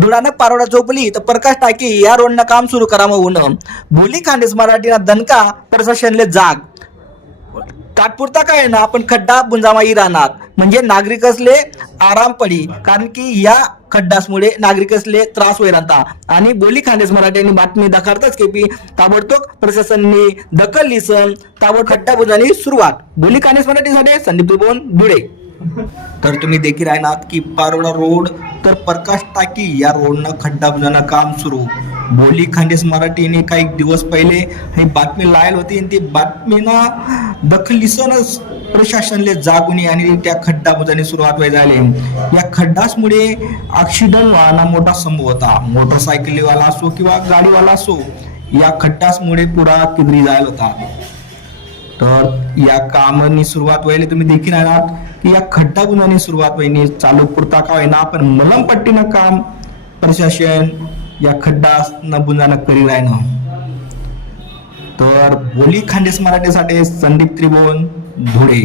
धुळानं पारोडा चौपली तर प्रकाश टाकी या रोडनं काम सुरू करावं होणं. बोली खांडेस मराठीना दणका प्रशासनले जाग. तात्पुरता काय ना आपण खड्डा बुंजामाई राहणार म्हणजे नागरिकसले आराम पडी, कारण की या खड्डासमुळे नागरिकसले त्रास होई राहता. आणि बोली खांडेस मराठीने बातमी दाखवताच की ताबडतोब प्रशासनाने दखल लिसन ताबड खड्डा बुंजानी सुरुवात. बोली खांडेस मराठीसाठी संदीप त्रिभुवन धुळे. तर तुम्ही देखील राहणार की पारोडा रोड तर प्रकाश टाकी या रोडनं खड्डा बुजवणं काम सुरू. बोली खांडेस मराठीने काही दिवस पहिले ही बातमी लायल होती आणि ती बातमीनं दखलीसनच प्रशासनले जागुनी आणि त्या खड्डा बुजवणी सुरुवात व्हाय झाली. या खड्डासमुळे ॲक्सिडेंट व्हायला मोठा संभव होता. मोटरसायकलीवाला असो किंवा गाडीवाला असो, या खड्डासमुळे पुरा किदरी जायला होता. तर या कामानी सुरुवात व्हायला तुम्ही देखील आहात की या खड्डा बुजवणी सुरुवात व्हायनी चालू पुरता का होईना पण मलमपट्टीनं काम प्रशासन या खड्डा न बुंजानं करी राहणं. तर बोली खांडेस मराठीसाठी संदीप त्रिभुवन धुळे.